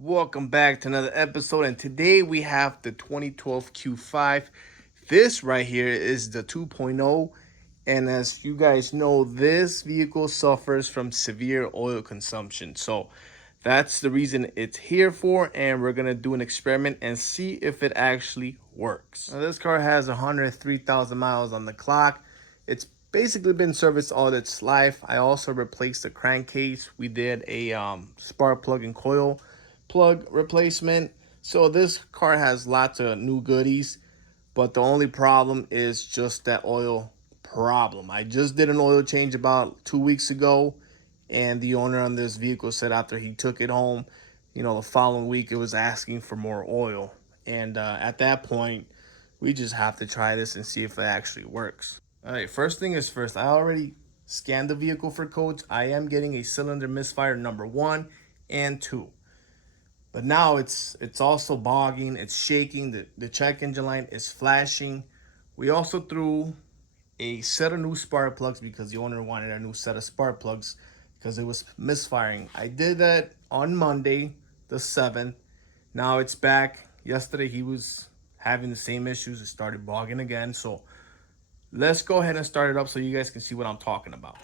Welcome back to another episode, and today we have the 2012 Q5. This right here is the 2.0, and as you guys know, this vehicle suffers from severe oil consumption. So that's the reason it's here for, and we're gonna do an experiment and see if it actually works. Now, this car has 103,000 miles on the clock. It's basically been serviced all its life. I also replaced the crankcase. We did a spark plug and coil plug replacement. So this car has lots of new goodies, but the only problem is just that oil problem. I just did an oil change about 2 weeks ago, and the owner on this vehicle said after he took it home, the following week it was asking for more oil. And at that point, we just have to try this and see if it actually works. All right, first thing is first, I already scanned the vehicle for codes. I am getting a cylinder misfire number 1 and 2. But now it's also bogging, it's shaking, the check engine light is flashing. We also threw a set of new spark plugs because the owner wanted a new set of spark plugs because it was misfiring. I did that on Monday, the 7th. Now it's back. Yesterday he was having the same issues. It started bogging again. So let's go ahead and start it up so you guys can see what I'm talking about.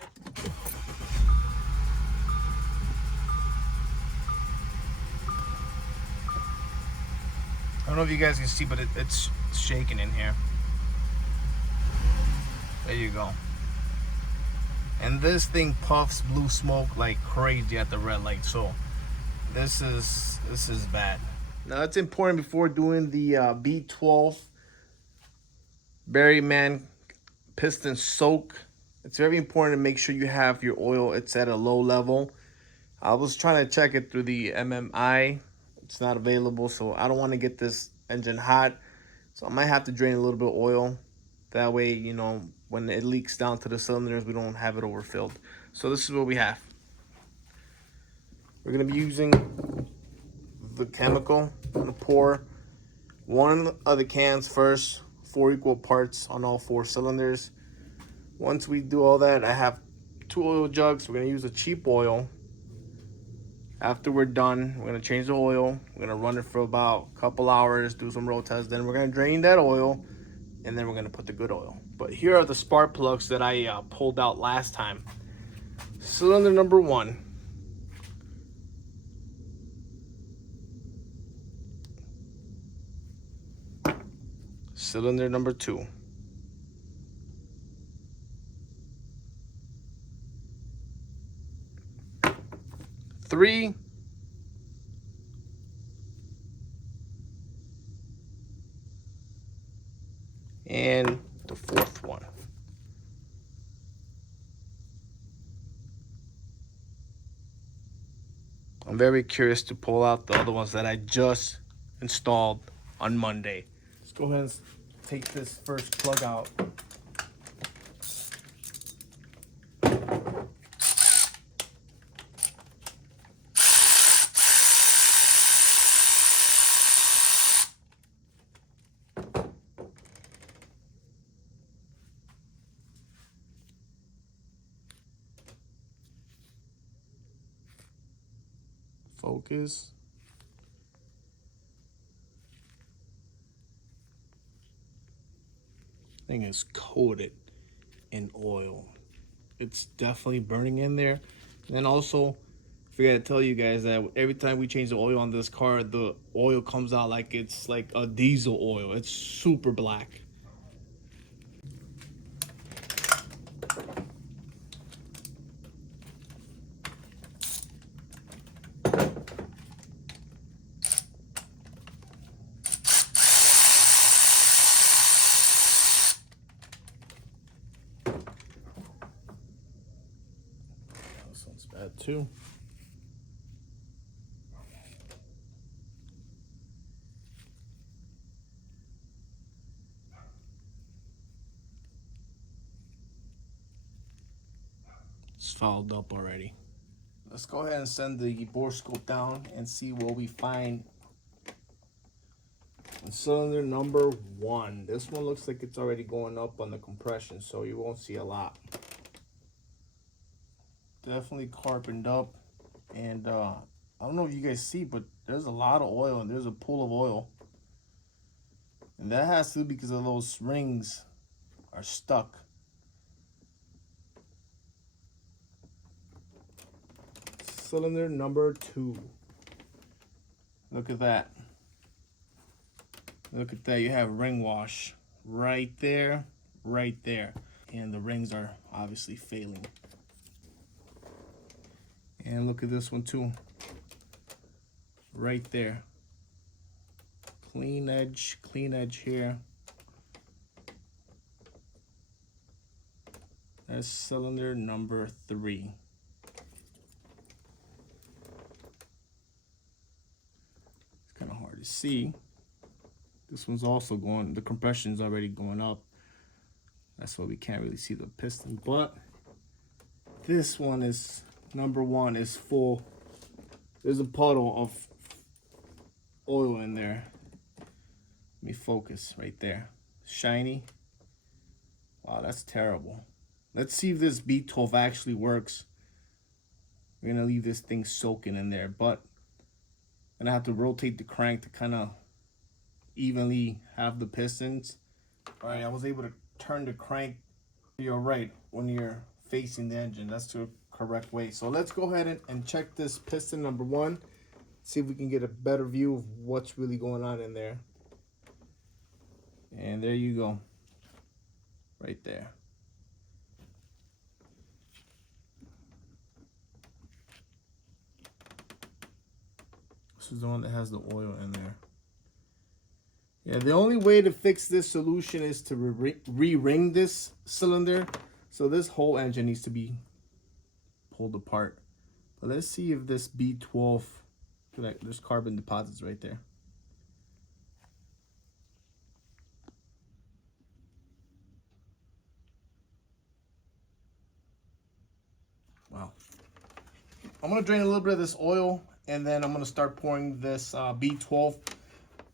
I don't know if you guys can see, but it's shaking in here. There you go. And this thing puffs blue smoke like crazy at the red light. So this is bad. Now it's important before doing the B12 Berryman piston soak. It's very important to make sure you have your oil. It's at a low level. I was trying to check it through the MMI. It's not available, so I don't want to get this engine hot. So I might have to drain a little bit of oil. That way, when it leaks down to the cylinders, we don't have it overfilled. So this is what we have. We're going to be using the chemical. I'm going to pour one of the cans first, 4 equal parts on all 4 cylinders. Once we do all that, I have 2 oil jugs. We're going to use a cheap oil. After we're done, we're going to change the oil. We're going to run it for about a couple hours, do some road tests. Then we're going to drain that oil, and then we're going to put the good oil. But here are the spark plugs that I pulled out last time. Cylinder number 1. Cylinder number 2. Three. And the 4th one. I'm very curious to pull out the other ones that I just installed on Monday. Let's go ahead and take this first plug out. Focus. Thing is coated in oil. It's definitely burning in there. And then also, I forgot to tell you guys that every time we change the oil on this car, the oil comes out like it's like a diesel oil. It's super black. This one's bad too. It's fouled up already. Let's go ahead and send the bore scope down and see what we find on cylinder number 1. This one looks like it's already going up on the compression, so you won't see a lot. Definitely carboned up, and I don't know if you guys see, but there's a lot of oil and there's a pool of oil. And that has to be because of those rings are stuck. Cylinder number 2. Look at that. Look at that. You have ring wash right there, right there. And the rings are obviously failing. And look at this one too. Right there. Clean edge here. That's cylinder number 3. It's kind of hard to see. This one's also going, the compression's already going up. That's why we can't really see the piston, but this one is, number 1 is full. There's a puddle of oil in there. Let me focus right there. Shiny. Wow, that's terrible. Let's see if this B12 actually works. We're gonna leave this thing soaking in there, but I'm gonna have to rotate the crank to kind of evenly have the pistons. All right, I was able to turn the crank to your right when you're facing the engine. That's the correct way. So let's go ahead and check this piston number 1. See if we can get a better view of what's really going on in there. And there you go. Right there. This is the one that has the oil in there. Yeah, the only way to fix this solution is to re-ring this cylinder. So this whole engine needs to be pulled apart. But let's see if this B12, there's carbon deposits right there. Wow. I'm gonna drain a little bit of this oil and then I'm gonna start pouring this B12.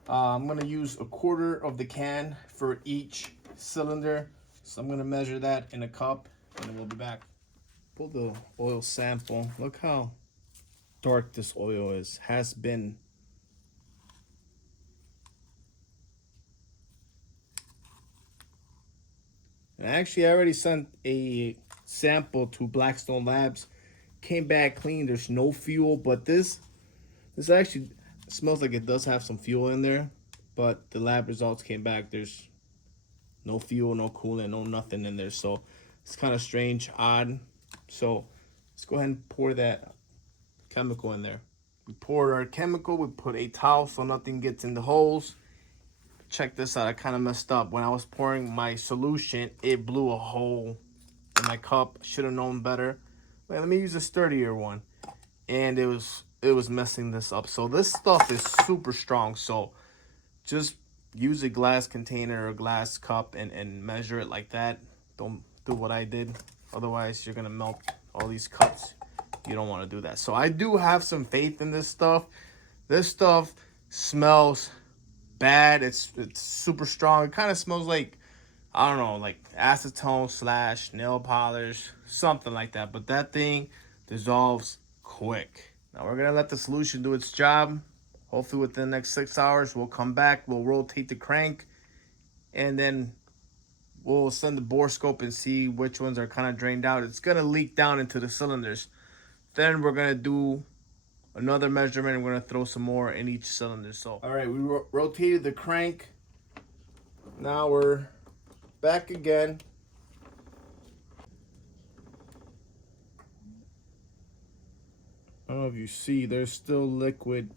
I'm gonna use 1/4 of the can for each cylinder. So I'm gonna measure that in a cup and then we'll be back. Pull the oil sample. Look how dark this oil is, has been. And actually I already sent a sample to Blackstone Labs. Came back clean. There's no fuel, but this actually smells like it does have some fuel in there, but the lab results came back. There's no fuel, no coolant, no nothing in there. So it's kind of strange, odd. So let's go ahead and pour that chemical in there. We poured our chemical. We put a towel so nothing gets in the holes. Check this out. I kind of messed up. When I was pouring my solution, it blew a hole in my cup. Should have known better. Wait, let me use a sturdier one. And it was messing this up. So this stuff is super strong. So just use a glass container or glass cup and measure it like that. Don't do what I did. Otherwise, you're going to melt all these cups. You don't want to do that. So I do have some faith in this stuff. This stuff smells bad. It's super strong. It kind of smells like, I don't know, like acetone / nail polish, something like that. But that thing dissolves quick. Now we're gonna let the solution do its job. Hopefully within the next 6 hours, we'll come back, we'll rotate the crank, and then we'll send the bore scope and see which ones are kind of drained out. It's gonna leak down into the cylinders. Then we're gonna do another measurement and we're gonna throw some more in each cylinder. So all right, we rotated the crank. Now we're back again. I don't know if you see, there's still liquid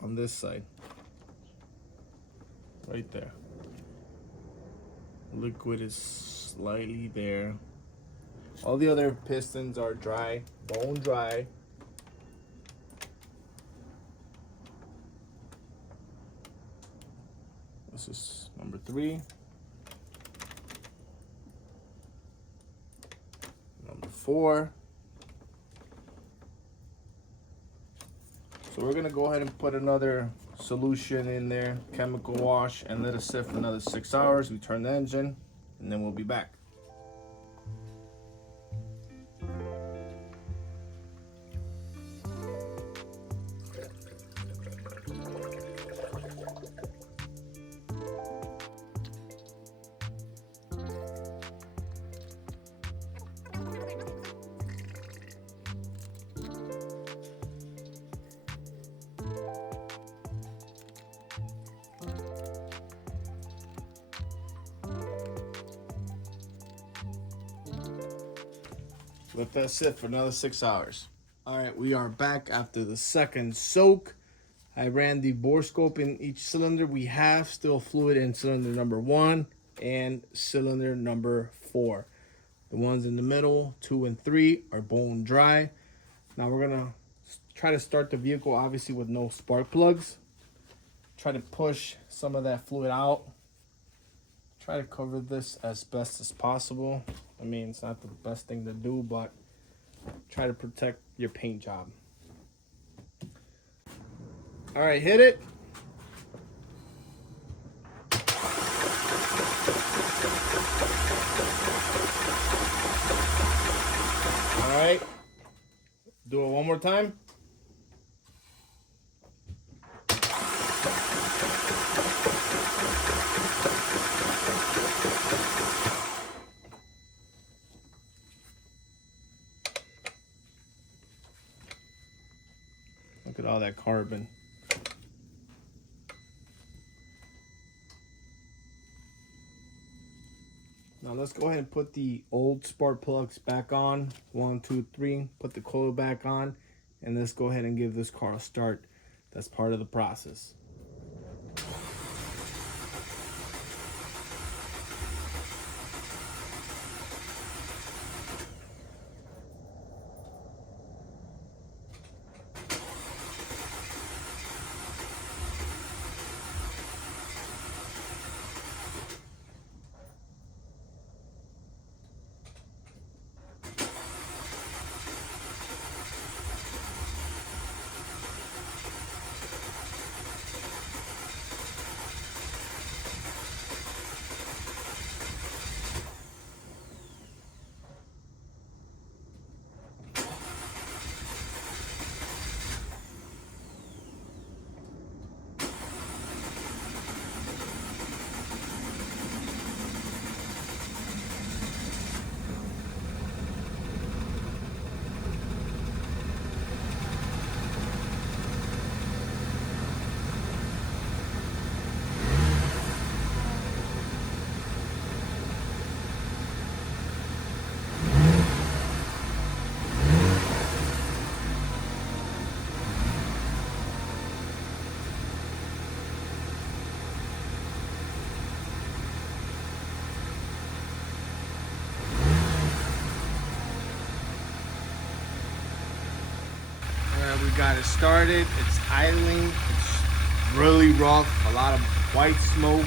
on this side. Right there. Liquid is slightly there. All the other pistons are dry, bone dry. This is number 3. Number 4. So we're gonna go ahead and put another solution in there, chemical wash, and let it sit for another 6 hours. We turn the engine, and then we'll be back. Let that sit for another 6 hours. All right, we are back after the second soak. I ran the bore scope in each cylinder. We have still fluid in cylinder number 1 and cylinder number 4. The ones in the middle, 2 and 3, are bone dry. Now we're gonna try to start the vehicle, obviously with no spark plugs. Try to push some of that fluid out. Try to cover this as best as possible. I mean, it's not the best thing to do, but try to protect your paint job. All right, hit it. All right, do it one more time. Look at all that carbon. Now let's go ahead and put the old spark plugs back on. 1, 2, 3. Put the coil back on, and let's go ahead and give this car a start. That's part of the process. We got it started. It's idling. It's really rough. A lot of white smoke.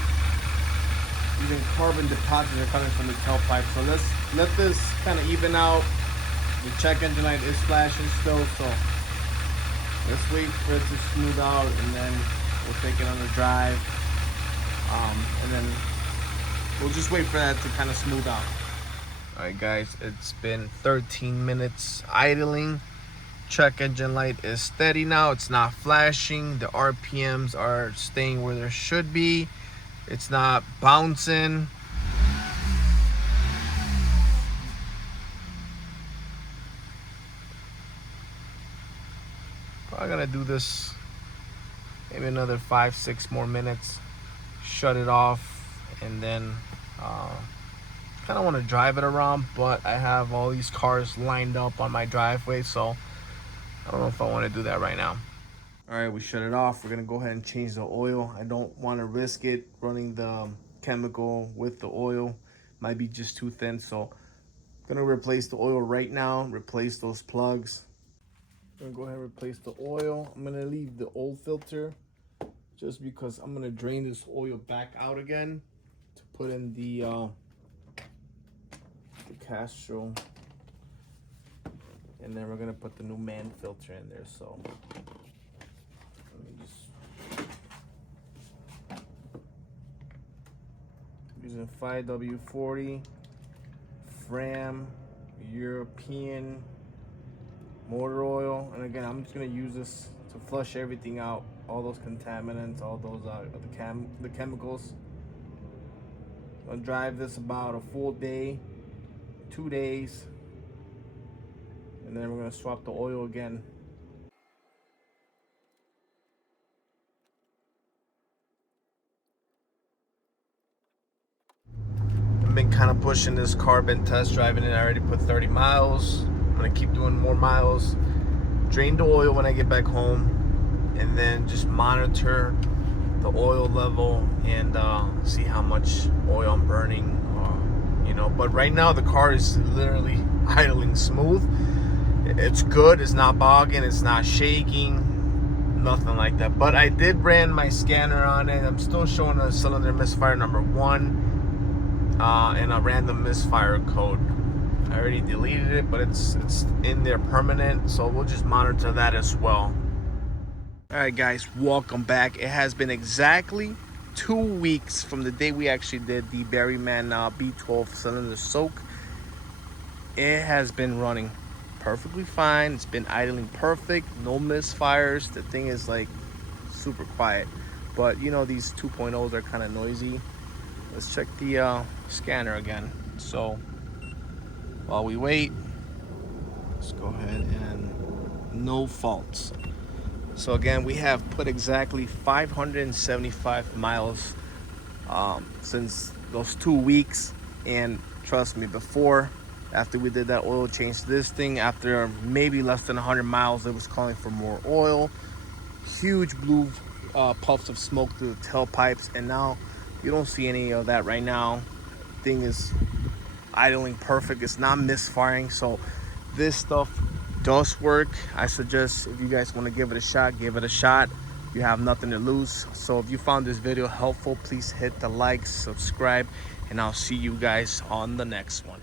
Even carbon deposits are coming from the tailpipe. So let's let this kind of even out. The check engine light is flashing still, so let's wait for it to smooth out, and then we'll take it on the drive. And then we'll just wait for that to kind of smooth out. All right, guys, it's been 13 minutes idling. Check engine light is steady now. It's not flashing. The RPMs are staying where they should be. It's not bouncing. Probably gonna do this maybe another 5-6 more minutes, shut it off, and then kind of want to drive it around, but I have all these cars lined up on my driveway, so I don't know if I want to do that right now. All right, we shut it off. We're gonna go ahead and change the oil. I don't want to risk it running the chemical with the oil. Might be just too thin, so I'm gonna replace the oil right now, replace those plugs. I'm gonna go ahead and replace the oil. I'm gonna leave the old filter just because I'm gonna drain this oil back out again to put in the Castro. And then we're gonna put the new man filter in there. So let me just using 5W40 Fram European motor oil, and again I'm just gonna use this to flush everything out, all those contaminants, all those the chemicals. I'm gonna drive this about a full day, 2 days. And then we're gonna swap the oil again. I've been kind of pushing this car, been test driving it. I already put 30 miles. gonna keep doing more miles, drain the oil when I get back home, and then just monitor the oil level and see how much oil I'm burning, you know. But right now the car is literally idling smooth. It's good. It's not bogging, it's not shaking, nothing like that. But I did ran my scanner on it. I'm still showing a cylinder misfire number 1 and a random misfire code. I already deleted it, but it's in there permanent, so we'll just monitor that as well. All right, guys, welcome back. It has been exactly 2 weeks from the day we actually did the Berryman B12 cylinder soak. It has been running perfectly fine. It's been idling perfect, no misfires. The thing is like super quiet, but you know, these 2.0s are kind of noisy. Let's check the scanner again. So while we wait, let's go ahead, and no faults. So again, we have put exactly 575 miles since those 2 weeks. And trust me, after we did that oil change, this thing, after maybe less than 100 miles, it was calling for more oil. Huge blue puffs of smoke through the tailpipes, and now you don't see any of that right now. Thing is idling perfect. It's not misfiring. So this stuff does work. I suggest, if you guys want to give it a shot, give it a shot. You have nothing to lose. So if you found this video helpful, please hit the like, subscribe, and I'll see you guys on the next one.